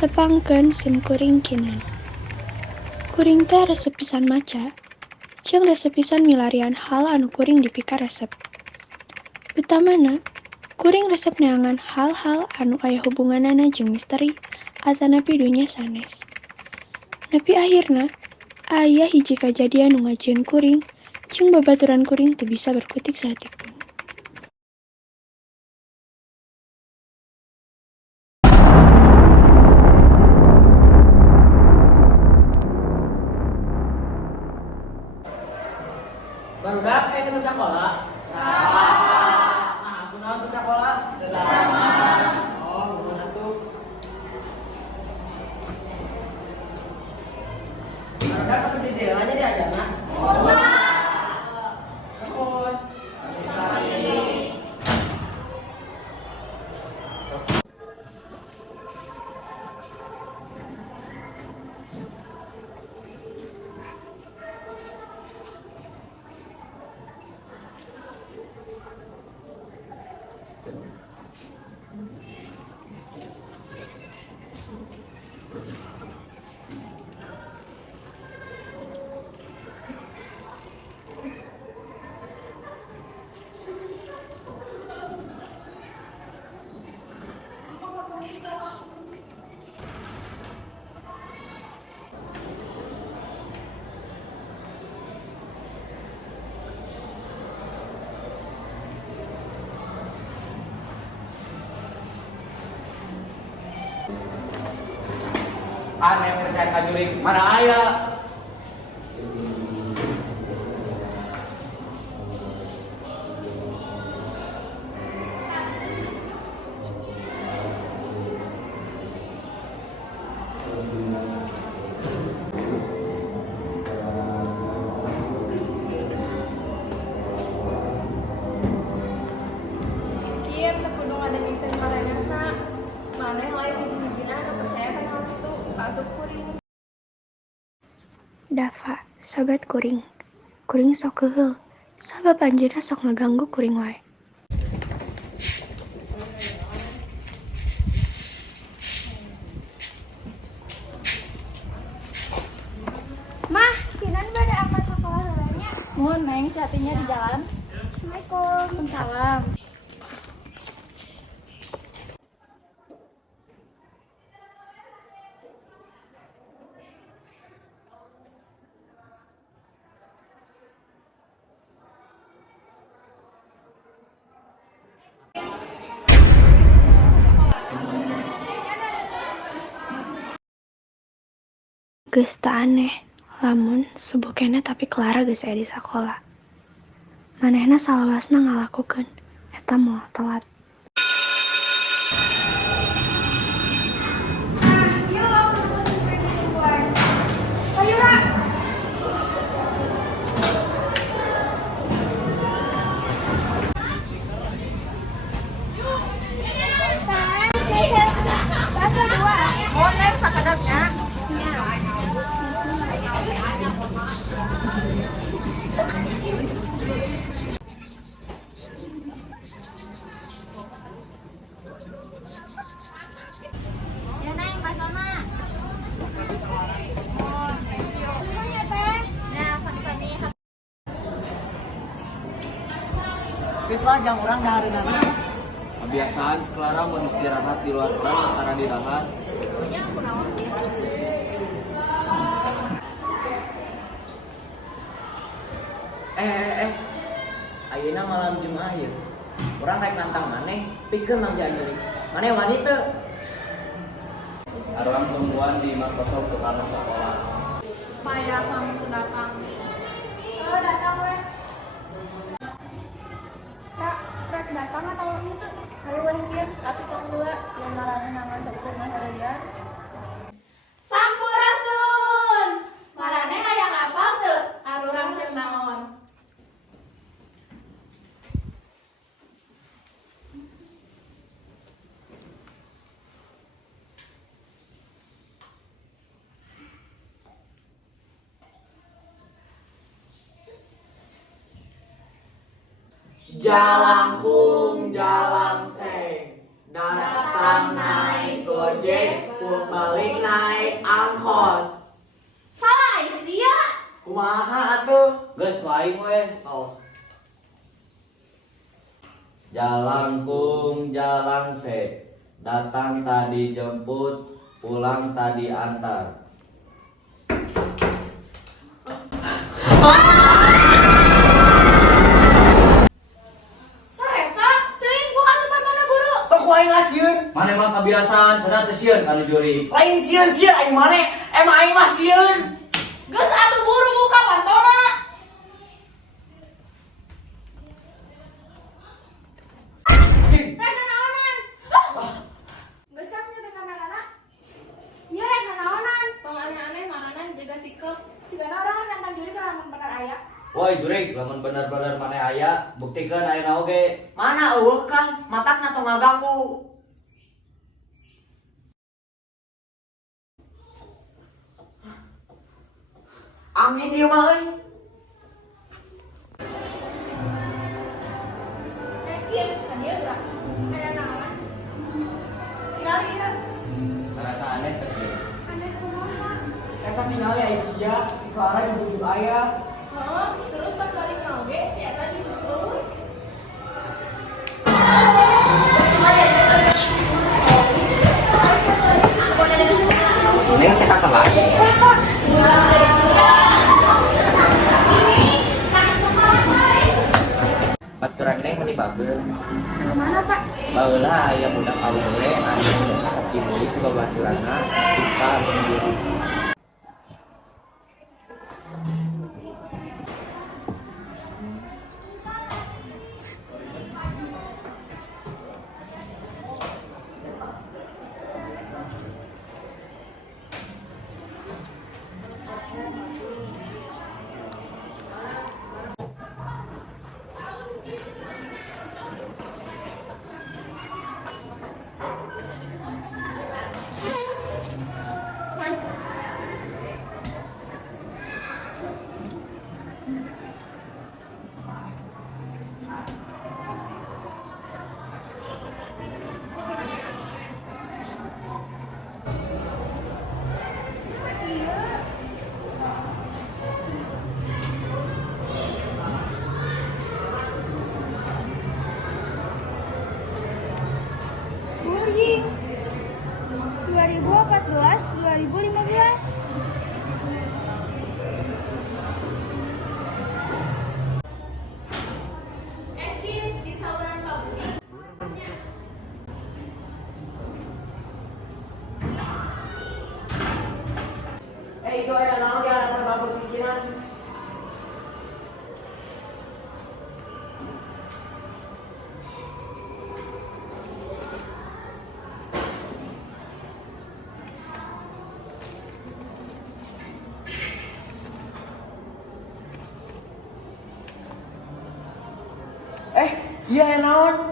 Tepangkeun sim kuring kinan. Kuring teh resep pisan maca, jeung resep pisan milarian hal anu kuring dipika resep. Utamana, kuring resep neangan hal-hal anu aya hubunganana jeung misteri atanapi dunya sanes. Nepi akhirna, aya hiji kajadian nu ngajieun kuring, jeung babaturan kuring teu bisa berkutik saeutik-pun. Barudak ke sekolah. Nah, aku naon ke sekolah? Oh, guru atuh. Barudak ke jendela aja diajarna. Nuhun. Aneh percaya ka juring, mana aya? Kieu teu kudu ngadengikeun maranehna. Maneh lain hiji-hijina anu percaya kana hal itu, kaasup kuring. Dafa, sahabat kuring. Kuring sok keheul, sabab anjeunna sok ngaganggu kuring wae. Mah, kinan bade angkat sekolah heulanya. Mun Neng, hatinya di jalan. Assalamualaikum. Waalaikumsalam. Geus teu aneh, lamun subuh keneh tapi Clara geus aya di sakola. Manehna salawasna ngalakukeun, eta moal telat. Ieu lamun musim kuring di luar. Ayo, Ra. Rasa dua. Oh, Neng sakedegna. Ya Neng, basona. Oh, thank you. Nuhun ya Teh. Nah, sami-sami. Geus lah jam urang dahareunana. Kebiasaan Clara mun istirahat di luar kelas antara di dahar. Pokoknya aku naon sih. Ayeuna malam Jumat ieu. Urang rek nantang maneh, pikeun mangja juring. Maneh wani teu? Aruang tungguan di Microsoft tukang sekolah. Payah kamu tuh datang. Oh, datang we. Kak, rek datang atau itu? Hayu weh kieu, tapi tong heula sieun maraneh nangan sabukur mah hareuyan. Sampurasun. Maraneh hayang apal teu? Arurang teu naon? Jalangkung jalangseng, datang naik gojek, pun balik aing we. Oh. Jalangkung jalangse, datang tadi jemput, pulang tadi antar. Saeta, teuing bukan tempat mana buru. Tong ku aing ngasieun. Mana emang kebiasaan cenah teh sieun kanu juri. Lain sieun aing mane. Emang aing mah sieun. Geus atuh buru buka pantona. Rek naonan. Geus kamu juga kamerana? Iya rek naonan. Tong aneh-aneh marana jaga sikep. Sigana orang nantang juri kalau bener aya. Woi jurig, lamun bener-bener mana aya, buktikeun ayeuna oge. Mana eueuh kan matakna tong ngaganggu. Angin ieu mah euy. Iya, kan dia udah. Ada naon? Tinggal ieu. Rasa aneh teh. Aneh kumaha? Eta tinggal ya Asia, si Clara dibujuk aya. Heeh, terus pas balik oge si eta disusul. Neng teh kelas. Baturan neng meni bageul. Mana Pak? Baheula aya budak awewe anu sakti deui ku babaturanna kita menjadi. Bullying 2014-2015. Di saluran Kabudi. Itu aya naon di hadapan bagus sikinan. Iya ya naon?